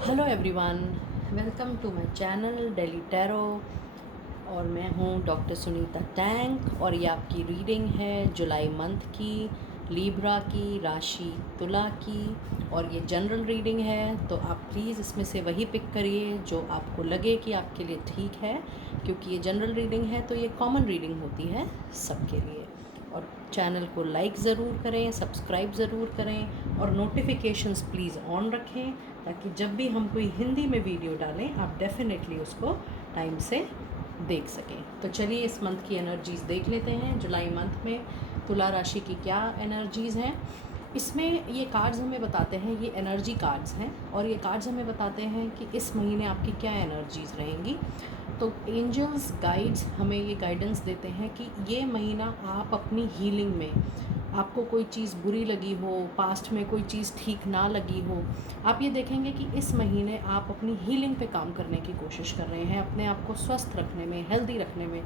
Hello everyone, welcome to my channel daily tarot. और मैं हूँ डॉक्टर सुनीता टैंक और ये आपकी रीडिंग है जुलाई मंथ की, लीब्रा की, राशि तुला की। और ये जनरल रीडिंग है, तो आप प्लीज़ इसमें से वही पिक करिए जो आपको लगे कि आपके लिए ठीक है, क्योंकि ये जनरल रीडिंग है तो ये कॉमन रीडिंग होती है सबके लिए। और चैनल को लाइक ज़रूर करें, सब्सक्राइब ज़रूर करें और नोटिफिकेशंस प्लीज़ ऑन रखें, ताकि जब भी हम कोई हिंदी में वीडियो डालें आप डेफिनेटली उसको टाइम से देख सकें। तो चलिए इस मंथ की एनर्जीज़ देख लेते हैं। जुलाई मंथ में तुला राशि की क्या एनर्जीज़ हैं। इसमें ये कार्ड्स हमें बताते हैं, ये एनर्जी कार्ड्स हैं और ये कार्ड्स हमें बताते हैं कि इस महीने आपकी क्या एनर्जीज़ रहेंगी। तो एंजल्स गाइड्स हमें ये गाइडेंस देते हैं कि ये महीना आप अपनी हीलिंग में, आपको कोई चीज़ बुरी लगी हो, पास्ट में कोई चीज़ ठीक ना लगी हो, आप ये देखेंगे कि इस महीने आप अपनी हीलिंग पे काम करने की कोशिश कर रहे हैं, अपने आप को स्वस्थ रखने में, हेल्दी रखने में,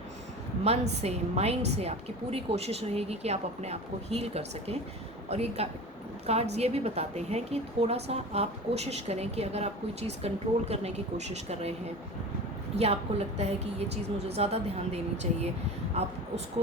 मन से, माइंड से आपकी पूरी कोशिश रहेगी कि आप अपने आप को हील कर सकें। और ये कार्ड्स ये भी बताते हैं कि थोड़ा सा आप कोशिश करें कि अगर आप कोई चीज़ कंट्रोल करने की कोशिश कर रहे हैं या आपको लगता है कि ये चीज़ मुझे ज़्यादा ध्यान देनी चाहिए, आप उसको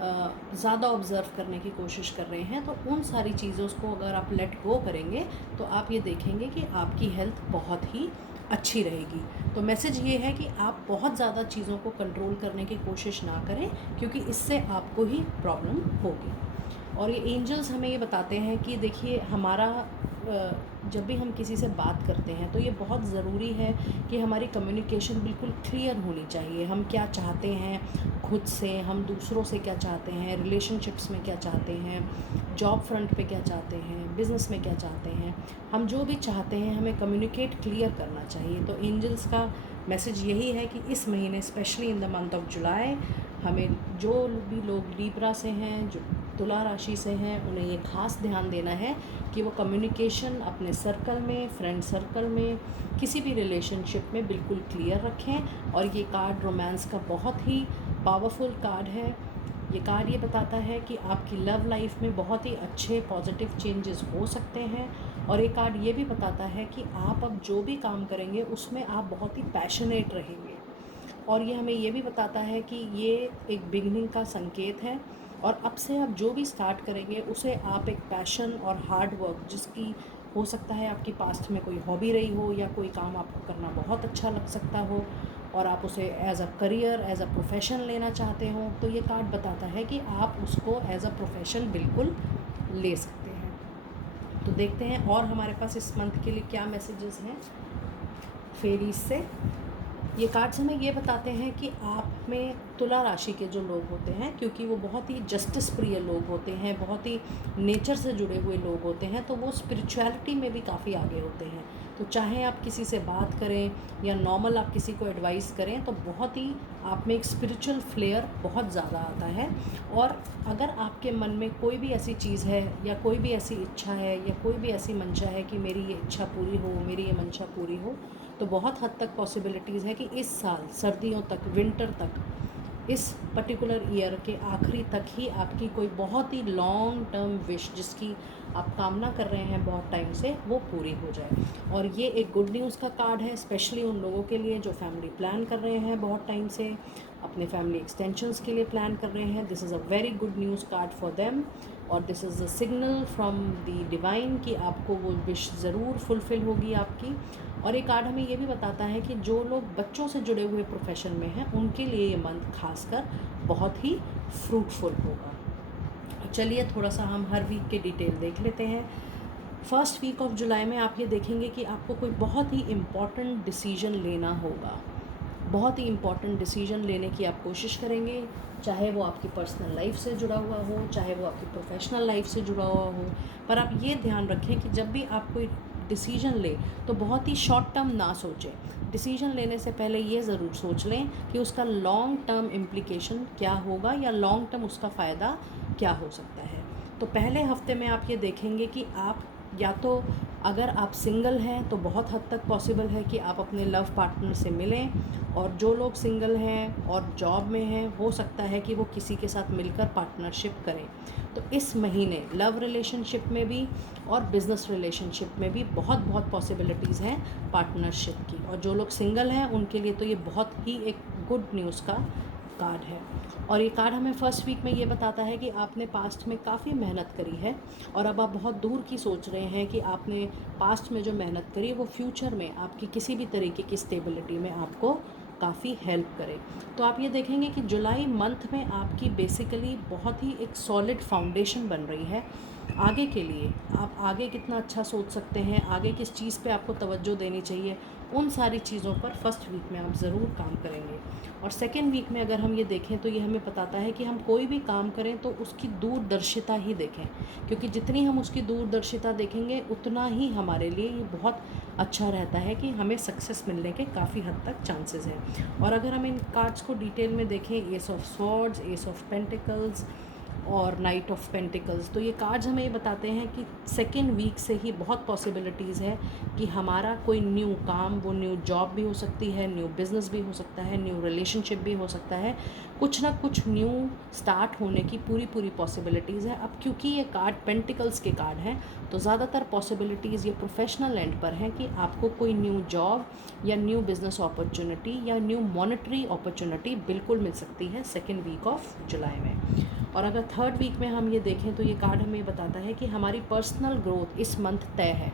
ज़्यादा ऑब्ज़र्व करने की कोशिश कर रहे हैं, तो उन सारी चीज़ों को अगर आप लेट गो करेंगे तो आप ये देखेंगे कि आपकी हेल्थ बहुत ही अच्छी रहेगी। तो मैसेज ये है कि आप बहुत ज़्यादा चीज़ों को कंट्रोल करने की कोशिश ना करें, क्योंकि इससे आपको ही प्रॉब्लम होगी। और ये एंजल्स हमें ये बताते हैं कि देखिए हमारा जब भी हम किसी से बात करते हैं तो ये बहुत ज़रूरी है कि हमारी कम्युनिकेशन बिल्कुल क्लियर होनी चाहिए। हम क्या चाहते हैं खुद से, हम दूसरों से क्या चाहते हैं, रिलेशनशिप्स में क्या चाहते हैं, जॉब फ्रंट पे क्या चाहते हैं, बिज़नेस में क्या चाहते हैं, हम जो भी चाहते हैं हमें कम्युनिकेट क्लियर करना चाहिए। तो एंजल्स का मैसेज यही है कि इस महीने specially in the month of July हमें जो भी लोग लीब्रा से हैं, जो तुला राशि से हैं, उन्हें ये खास ध्यान देना है कि वो कम्युनिकेशन अपने सर्कल में, फ्रेंड सर्कल में, किसी भी रिलेशनशिप में बिल्कुल क्लियर रखें। और ये कार्ड रोमांस का बहुत ही पावरफुल कार्ड है। ये कार्ड ये बताता है कि आपकी लव लाइफ में बहुत ही अच्छे पॉजिटिव चेंजेस हो सकते हैं। और ये कार्ड ये भी बताता है कि आप अब जो भी काम करेंगे उसमें आप बहुत ही पैशनेट रहेंगे। और ये हमें ये भी बताता है कि ये एक बिगनिंग का संकेत है, और अब से आप जो भी स्टार्ट करेंगे उसे आप एक पैशन और हार्ड वर्क, जिसकी हो सकता है आपकी पास्ट में कोई हॉबी रही हो या कोई काम आपको करना बहुत अच्छा लग सकता हो और आप उसे as a career, as a profession लेना चाहते हो, तो ये कार्ड बताता है कि आप उसको एज़ अ प्रोफेशन बिल्कुल ले सकते हैं। तो देखते हैं और हमारे पास इस मंथ के लिए क्या मैसेजेस हैं फेरीज से। ये कार्ड्स हमें ये बताते हैं कि आप में तुला राशि के जो लोग होते हैं, क्योंकि वो बहुत ही जस्टिस प्रिय लोग होते हैं, बहुत ही नेचर से जुड़े हुए लोग होते हैं, तो वो स्पिरिचुअलिटी में भी काफ़ी आगे होते हैं। तो चाहे आप किसी से बात करें या नॉर्मल आप किसी को एडवाइस करें, तो बहुत ही आप में एक स्पिरिचुअल फ्लेयर बहुत ज़्यादा आता है। और अगर आपके मन में कोई भी ऐसी चीज़ है या कोई भी ऐसी इच्छा है या कोई भी ऐसी मंशा है कि मेरी ये इच्छा पूरी हो, मेरी ये मंशा पूरी हो, तो बहुत हद तक पॉसिबिलिटीज़ है कि इस साल सर्दियों तक, विंटर तक, इस पर्टिकुलर ईयर के आखिरी तक ही आपकी कोई बहुत ही लॉन्ग टर्म विश, जिसकी आप कामना कर रहे हैं बहुत टाइम से, वो पूरी हो जाए। और ये एक गुड न्यूज़ का कार्ड है, स्पेशली उन लोगों के लिए जो फैमिली प्लान कर रहे हैं बहुत टाइम से, अपने फैमिली एक्सटेंशंस के लिए प्लान कर रहे हैं। This is a very good news card for them. और this is a signal from the divine कि आपको वो विश ज़रूर फुलफ़िल होगी आपकी। और ये कार्ड हमें ये भी बताता है कि जो लोग बच्चों से जुड़े हुए प्रोफेशन में हैं, उनके लिए ये मंथ खासकर बहुत ही फ्रूटफुल होगा। चलिए थोड़ा सा हम हर वीक के डिटेल देख लेते हैं। फर्स्ट वीक ऑफ जुलाई में आप ये देखेंगे कि आपको कोई बहुत ही इम्पॉर्टेंट डिसीजन लेना होगा। बहुत ही इम्पॉर्टेंट डिसीजन लेने की आप कोशिश करेंगे, चाहे वो आपकी पर्सनल लाइफ से जुड़ा हुआ हो, चाहे वो आपकी प्रोफेशनल लाइफ से जुड़ा हुआ हो। पर आप ये ध्यान रखें कि जब भी आप कोई डिसीजन लें तो बहुत ही शॉर्ट टर्म ना सोचें। डिसीजन लेने से पहले ये ज़रूर सोच लें कि उसका लॉन्ग टर्म इम्प्लिकेशन क्या होगा या लॉन्ग टर्म उसका फ़ायदा क्या हो सकता है। तो पहले हफ्ते में आप ये देखेंगे कि आप या तो अगर आप सिंगल हैं तो बहुत हद तक पॉसिबल है कि आप अपने लव पार्टनर से मिलें, और जो लोग सिंगल हैं और जॉब में हैं हो सकता है कि वो किसी के साथ मिलकर पार्टनरशिप करें। तो इस महीने लव रिलेशनशिप में भी और बिज़नेस रिलेशनशिप में भी बहुत बहुत पॉसिबिलिटीज़ हैं पार्टनरशिप की, और जो लोग सिंगल हैं उनके लिए तो ये बहुत ही एक गुड न्यूज़ का कार्ड है। और ये कार्ड हमें फर्स्ट वीक में ये बताता है कि आपने पास्ट में काफ़ी मेहनत करी है, और अब आप बहुत दूर की सोच रहे हैं कि आपने पास्ट में जो मेहनत करी है वो फ्यूचर में आपकी किसी भी तरीके की स्टेबिलिटी में आपको काफ़ी हेल्प करे। तो आप ये देखेंगे कि जुलाई मंथ में आपकी बेसिकली बहुत ही एक सॉलिड फाउंडेशन बन रही है आगे के लिए। आप आगे कितना अच्छा सोच सकते हैं, आगे किस चीज़ पे आपको तवज्जो देनी चाहिए, उन सारी चीज़ों पर फर्स्ट वीक में आप ज़रूर काम करेंगे। और सेकेंड वीक में अगर हम ये देखें तो ये हमें बताता है कि हम कोई भी काम करें तो उसकी दूरदर्शिता ही देखें, क्योंकि जितनी हम उसकी दूरदर्शिता देखेंगे उतना ही हमारे लिए ये बहुत अच्छा रहता है कि हमें सक्सेस मिलने के काफ़ी हद तक चांसेस हैं। और अगर हम इन कार्ड्स को डिटेल में देखें, S of swords, S of pentacles और नाइट ऑफ पेंटिकल्स, तो ये कार्ड्स हमें ये बताते हैं कि सेकेंड वीक से ही बहुत पॉसिबिलिटीज़ है कि हमारा कोई न्यू काम, वो न्यू जॉब भी हो सकती है, न्यू बिज़नेस भी हो सकता है, न्यू रिलेशनशिप भी हो सकता है, कुछ ना कुछ न्यू स्टार्ट होने की पूरी पॉसिबिलिटीज़ है। अब क्योंकि ये कार्ड पेंटिकल्स के कार्ड हैं तो ज़्यादातर पॉसिबिलिटीज़ ये प्रोफेशनल एंड पर हैं कि आपको कोई न्यू जॉब या न्यू बिज़नेस अपॉर्चुनिटी या न्यू मॉनेटरी अपॉर्चुनिटी बिल्कुल मिल सकती है सेकेंड वीक ऑफ जुलाई में। और अगर थर्ड वीक में हम ये देखें तो ये कार्ड हमें बताता है कि हमारी पर्सनल ग्रोथ इस मंथ तय है।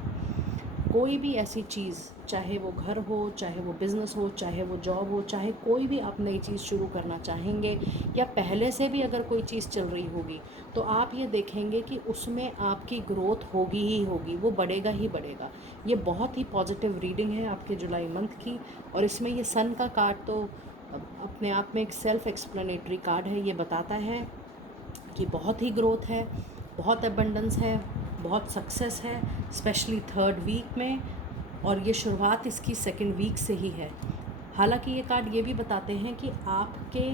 कोई भी ऐसी चीज़, चाहे वो घर हो, चाहे वो बिज़नेस हो, चाहे वो जॉब हो, चाहे कोई भी आप नई चीज़ शुरू करना चाहेंगे या पहले से भी अगर कोई चीज़ चल रही होगी, तो आप ये देखेंगे कि उसमें आपकी ग्रोथ होगी ही होगी, वो बढ़ेगा ही बढ़ेगा। ये बहुत ही पॉजिटिव रीडिंग है आपके जुलाई मंथ की। और इसमें ये सन का कार्ड तो अपने आप में एक सेल्फ एक्सप्लेनेटरी कार्ड है। ये बताता है कि बहुत ही ग्रोथ है, बहुत एबंडेंस है, बहुत सक्सेस है, स्पेशली थर्ड वीक में, और ये शुरुआत इसकी सेकेंड वीक से ही है। हालांकि ये कार्ड ये भी बताते हैं कि आपके,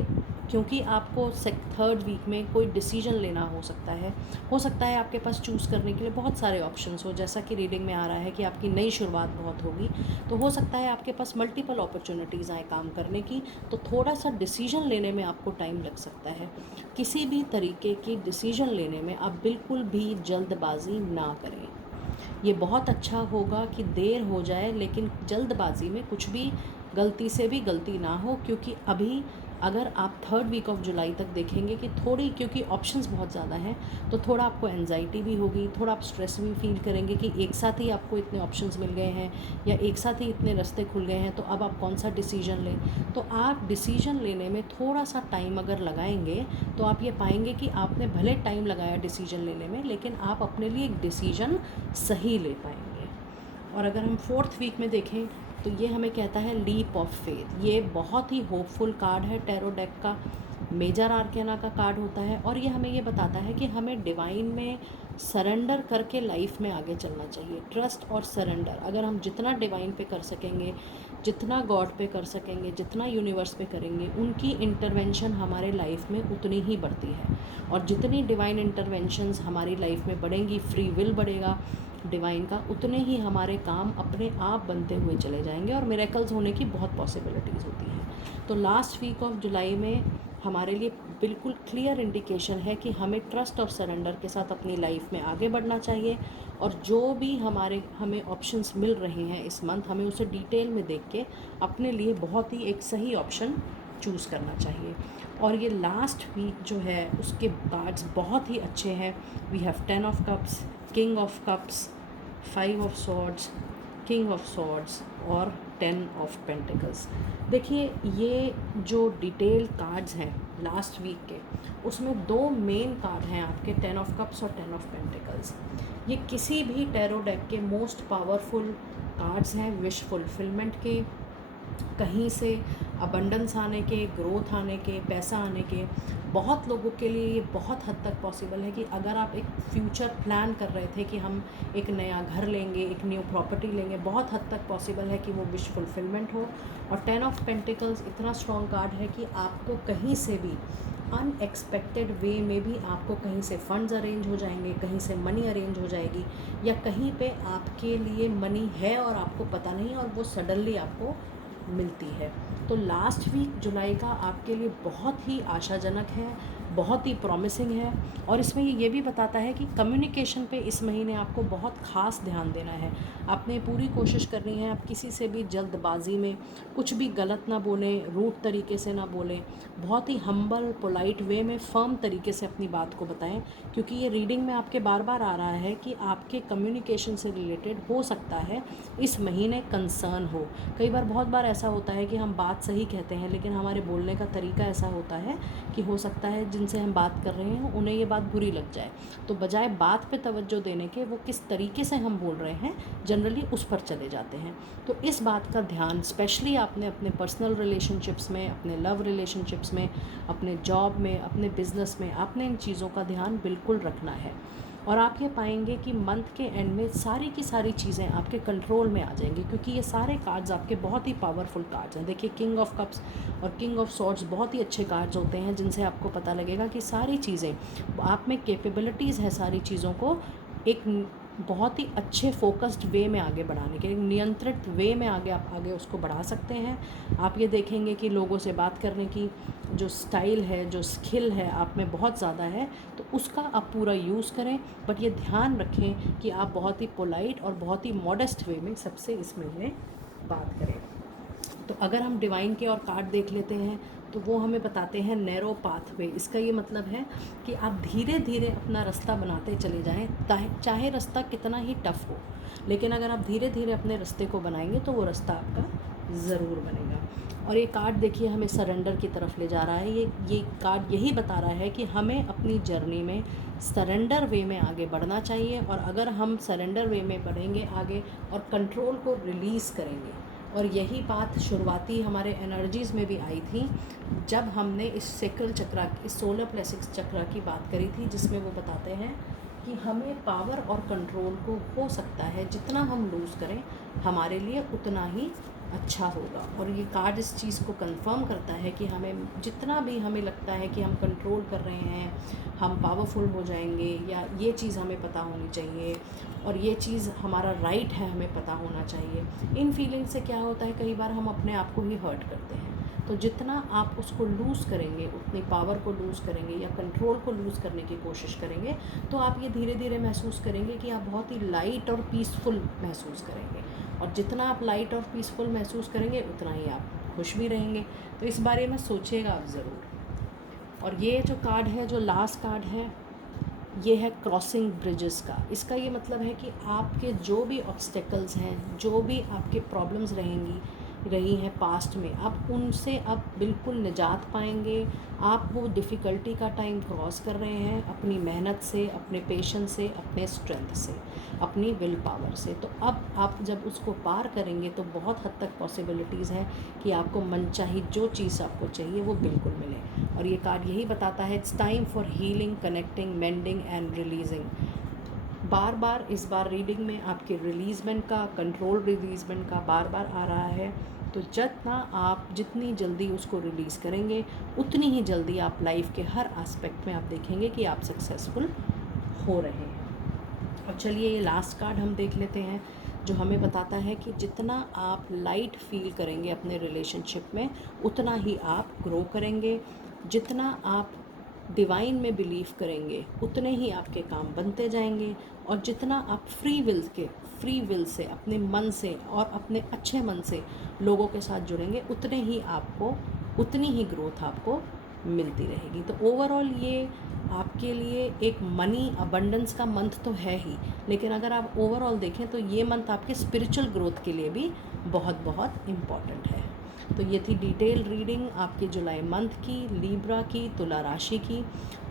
क्योंकि आपको थर्ड वीक में कोई डिसीजन लेना हो सकता है आपके पास चूज़ करने के लिए बहुत सारे ऑप्शंस हो, जैसा कि रीडिंग में आ रहा है कि आपकी नई शुरुआत बहुत होगी, तो हो सकता है आपके पास मल्टीपल अपॉर्चुनिटीज़ आए काम करने की, तो थोड़ा सा डिसीजन लेने में आपको टाइम लग सकता है। किसी भी तरीके की डिसीजन लेने में आप बिल्कुल भी जल्दबाजी ना करें। ये बहुत अच्छा होगा कि देर हो जाए लेकिन जल्दबाजी में कुछ भी गलती से भी गलती ना हो, क्योंकि अभी अगर आप थर्ड वीक ऑफ जुलाई तक देखेंगे कि थोड़ी, क्योंकि ऑप्शंस बहुत ज़्यादा हैं, तो थोड़ा आपको एंजाइटी भी होगी, थोड़ा आप स्ट्रेस भी फील करेंगे कि एक साथ ही आपको इतने ऑप्शंस मिल गए हैं या एक साथ ही इतने रास्ते खुल गए हैं, तो अब आप कौन सा डिसीजन लें। तो आप डिसीजन लेने में थोड़ा सा टाइम अगर लगाएंगे तो आप ये पाएंगे कि आपने भले टाइम लगाया डिसीजन लेने में, लेकिन आप अपने लिए एक डिसीजन सही ले पाएंगे। और अगर हम फोर्थ वीक में देखें तो ये हमें कहता है लीप ऑफ फेथ। ये बहुत ही होपफुल कार्ड है, टैरो डेक का मेजर आर्केना का कार्ड होता है, और ये हमें ये बताता है कि हमें डिवाइन में सरेंडर करके लाइफ में आगे चलना चाहिए। ट्रस्ट और सरेंडर अगर हम जितना डिवाइन पे कर सकेंगे, जितना गॉड पे कर सकेंगे, जितना यूनिवर्स पे करेंगे, उनकी इंटरवेंशन हमारे लाइफ में उतनी ही बढ़ती है। और जितनी डिवाइन इंटरवेंशंस हमारी लाइफ में बढ़ेंगी, फ्री विल बढ़ेगा डिवाइन का, उतने ही हमारे काम अपने आप बनते हुए चले जाएंगे और मिरेकल्स होने की बहुत पॉसिबिलिटीज़ होती हैं। तो लास्ट वीक ऑफ जुलाई में हमारे लिए बिल्कुल क्लियर इंडिकेशन है कि हमें ट्रस्ट और सरेंडर के साथ अपनी लाइफ में आगे बढ़ना चाहिए, और जो भी हमें ऑप्शंस मिल रहे हैं इस मंथ, हमें उसे डिटेल में देख के अपने लिए बहुत ही एक सही ऑप्शन चूज़ करना चाहिए। और ये लास्ट वीक जो है उसके कार्ड्स बहुत ही अच्छे हैं। We have 10 of cups, king of cups, 5 of swords, king of swords और 10 ऑफ पेंटिकल्स। देखिए ये जो डिटेल कार्ड्स हैं लास्ट वीक के, उसमें दो मेन कार्ड हैं आपके, 10 ऑफ कप्स और 10 ऑफ पेंटिकल्स। ये किसी भी टैरो डेक के मोस्ट पावरफुल कार्ड्स हैं विश फुलफिलमेंट के, कहीं से अबंडेंस आने के, ग्रोथ आने के, पैसा आने के। बहुत लोगों के लिए ये बहुत हद तक पॉसिबल है कि अगर आप एक फ्यूचर प्लान कर रहे थे कि हम एक नया घर लेंगे, एक न्यू प्रॉपर्टी लेंगे, बहुत हद तक पॉसिबल है कि वो विश फुलफिलमेंट हो। और 10 ऑफ पेंटिकल्स इतना स्ट्रॉन्ग कार्ड है कि आपको कहीं से भी अनएक्सपेक्टेड वे में भी आपको कहीं से फंड्स अरेंज हो जाएंगे, कहीं से मनी अरेंज हो जाएगी, या कहीं पे आपके लिए मनी है और आपको पता नहीं और वो सडनली आपको मिलती है। तो लास्ट वीक जुलाई का आपके लिए बहुत ही आशाजनक है, बहुत ही प्रॉमिसिंग है। और इसमें ये भी बताता है कि कम्युनिकेशन पे इस महीने आपको बहुत ख़ास ध्यान देना है। आपने पूरी कोशिश करनी है आप किसी से भी जल्दबाजी में कुछ भी गलत ना बोलें, रूड तरीके से ना बोलें, बहुत ही हम्बल पोलाइट वे में फर्म तरीके से अपनी बात को बताएं, क्योंकि ये रीडिंग में आपके बार बार आ रहा है कि आपके कम्युनिकेशन से रिलेटेड हो सकता है इस महीने कंसर्न हो। कई बार बहुत बार ऐसा होता है कि हम बात सही कहते हैं लेकिन हमारे बोलने का तरीका ऐसा होता है कि हो सकता है जिनसे हम बात कर रहे हैं उन्हें ये बात बुरी लग जाए। तो बजाय बात पे तवज्जो देने के वो किस तरीके से हम बोल रहे हैं जनरली उस पर चले जाते हैं। तो इस बात का ध्यान स्पेशली आपने अपने पर्सनल रिलेशनशिप्स में, अपने लव रिलेशनशिप्स में, अपने जॉब में, अपने बिजनेस में आपने इन चीज़ों का ध्यान बिल्कुल रखना है। और आप ये पाएंगे कि मंथ के एंड में सारी की सारी चीज़ें आपके कंट्रोल में आ जाएंगी, क्योंकि ये सारे कार्ड्स आपके बहुत ही पावरफुल कार्ड्स हैं। देखिए किंग ऑफ कप्स और किंग ऑफ सॉर्ड्स बहुत ही अच्छे कार्ड्स होते हैं जिनसे आपको पता लगेगा कि सारी चीज़ें आप में कैपेबिलिटीज़ है सारी चीज़ों को एक बहुत ही अच्छे फोकस्ड वे में आगे बढ़ाने के, नियंत्रित वे में आप आगे उसको बढ़ा सकते हैं। आप ये देखेंगे कि लोगों से बात करने की जो स्टाइल है, जो स्किल है आप में बहुत ज़्यादा है, तो उसका आप पूरा यूज़ करें। बट ये ध्यान रखें कि आप बहुत ही पोलाइट और बहुत ही मॉडेस्ट वे में सबसे इस महीने बात करें। तो अगर हम डिवाइन के और कार्ड देख लेते हैं तो वो हमें बताते हैं नैरो पाथवे। इसका ये मतलब है कि आप धीरे धीरे अपना रास्ता बनाते चले जाएं, चाहे रास्ता कितना ही टफ हो, लेकिन अगर आप धीरे धीरे अपने रास्ते को बनाएंगे तो वो रास्ता आपका ज़रूर बनेगा। और ये कार्ड देखिए हमें सरेंडर की तरफ ले जा रहा है। ये कार्ड यही बता रहा है कि हमें अपनी जर्नी में सरेंडर वे में आगे बढ़ना चाहिए। और अगर हम सरेंडर वे में बढ़ेंगे आगे और कंट्रोल को रिलीज़ करेंगे, और यही बात शुरुआती हमारे एनर्जीज़ में भी आई थी जब हमने इस सेक्रल चक्रा, इस सोलर प्लेक्सस चक्रा की बात करी थी, जिसमें वो बताते हैं कि हमें पावर और कंट्रोल को हो सकता है जितना हम लूज़ करें हमारे लिए उतना ही अच्छा होगा। और ये कार्ड इस चीज़ को कंफर्म करता है कि हमें जितना भी हमें लगता है कि हम कंट्रोल कर रहे हैं, हम पावरफुल हो जाएंगे, या ये चीज़ हमें पता होनी चाहिए और ये चीज़ हमारा राइट है हमें पता होना चाहिए, इन फीलिंग से क्या होता है कई बार हम अपने आप को ही हर्ट करते हैं। तो जितना आप उसको लूज़ करेंगे, उतनी पावर को लूज़ करेंगे या कंट्रोल को लूज़ करने की कोशिश करेंगे, तो आप ये धीरे धीरे महसूस करेंगे कि आप बहुत ही लाइट और पीसफुल महसूस करेंगे। और जितना आप लाइट और पीसफुल महसूस करेंगे उतना ही आप खुश भी रहेंगे। तो इस बारे में सोचिएगा आप ज़रूर। और ये जो कार्ड है, जो लास्ट कार्ड है, ये है क्रॉसिंग ब्रिजेस का। इसका ये मतलब है कि आपके जो भी ऑब्स्टेकल्स हैं, जो भी आपके प्रॉब्लम्स रही हैं पास्ट में, आप उनसे अब बिल्कुल निजात पाएंगे। आप वो डिफ़िकल्टी का टाइम क्रॉस कर रहे हैं अपनी मेहनत से, अपने पेशेंस से, अपने स्ट्रेंथ से, अपनी विल पावर से। तो अब आप जब उसको पार करेंगे तो बहुत हद तक पॉसिबिलिटीज़ है कि आपको मनचाही जो चीज़ आपको चाहिए वो बिल्कुल मिले। और ये कार्ड यही बताता है it's time for healing, connecting, mending and releasing. बार बार इस बार रीडिंग में आपके रिलीजमेंट का, कंट्रोल रिलीजमेंट का बार बार आ रहा है। तो जितनी जल्दी उसको रिलीज़ करेंगे उतनी ही जल्दी आप लाइफ के हर एस्पेक्ट में आप देखेंगे कि आप सक्सेसफुल हो रहे हैं। और चलिए ये लास्ट कार्ड हम देख लेते हैं जो हमें बताता है कि जितना आप लाइट फील करेंगे अपने रिलेशनशिप में उतना ही आप ग्रो करेंगे। जितना आप डिवाइन में बिलीव करेंगे उतने ही आपके काम बनते जाएंगे। और जितना आप फ्री विल से, अपने मन से और अपने अच्छे मन से लोगों के साथ जुड़ेंगे उतनी ही ग्रोथ आपको मिलती रहेगी। तो ओवरऑल ये आपके लिए एक मनी अबंडेंस का मंथ तो है ही, लेकिन अगर आप ओवरऑल देखें तो ये मंथ आपके स्पिरिचुअल ग्रोथ के लिए भी बहुत बहुत इम्पॉर्टेंट है। तो ये थी डिटेल रीडिंग आपके जुलाई मंथ की, लीब्रा की, तुला राशि की,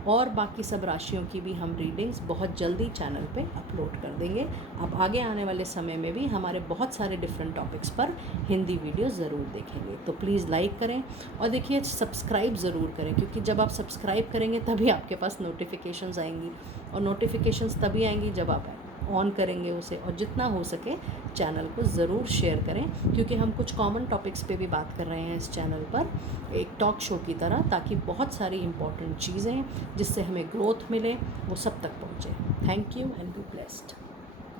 और बाकी सब राशियों की भी हम रीडिंग्स बहुत जल्दी चैनल पे अपलोड कर देंगे। अब आगे आने वाले समय में भी हमारे बहुत सारे डिफरेंट टॉपिक्स पर हिंदी वीडियो ज़रूर देखेंगे। तो प्लीज़ लाइक करें और देखिए सब्सक्राइब ज़रूर करें, क्योंकि जब आप सब्सक्राइब करेंगे तभी आपके पास नोटिफिकेशंस आएंगी, और नोटिफिकेशंस तभी आएंगी जब आप ऑन करेंगे उसे, और जितना हो सके चैनल को ज़रूर शेयर करें, क्योंकि हम कुछ कॉमन टॉपिक्स पे भी बात कर रहे हैं इस चैनल पर, एक टॉक शो की तरह, ताकि बहुत सारी इम्पॉर्टेंट चीज़ें जिससे हमें ग्रोथ मिले वो सब तक पहुँचे। Thank you and be blessed.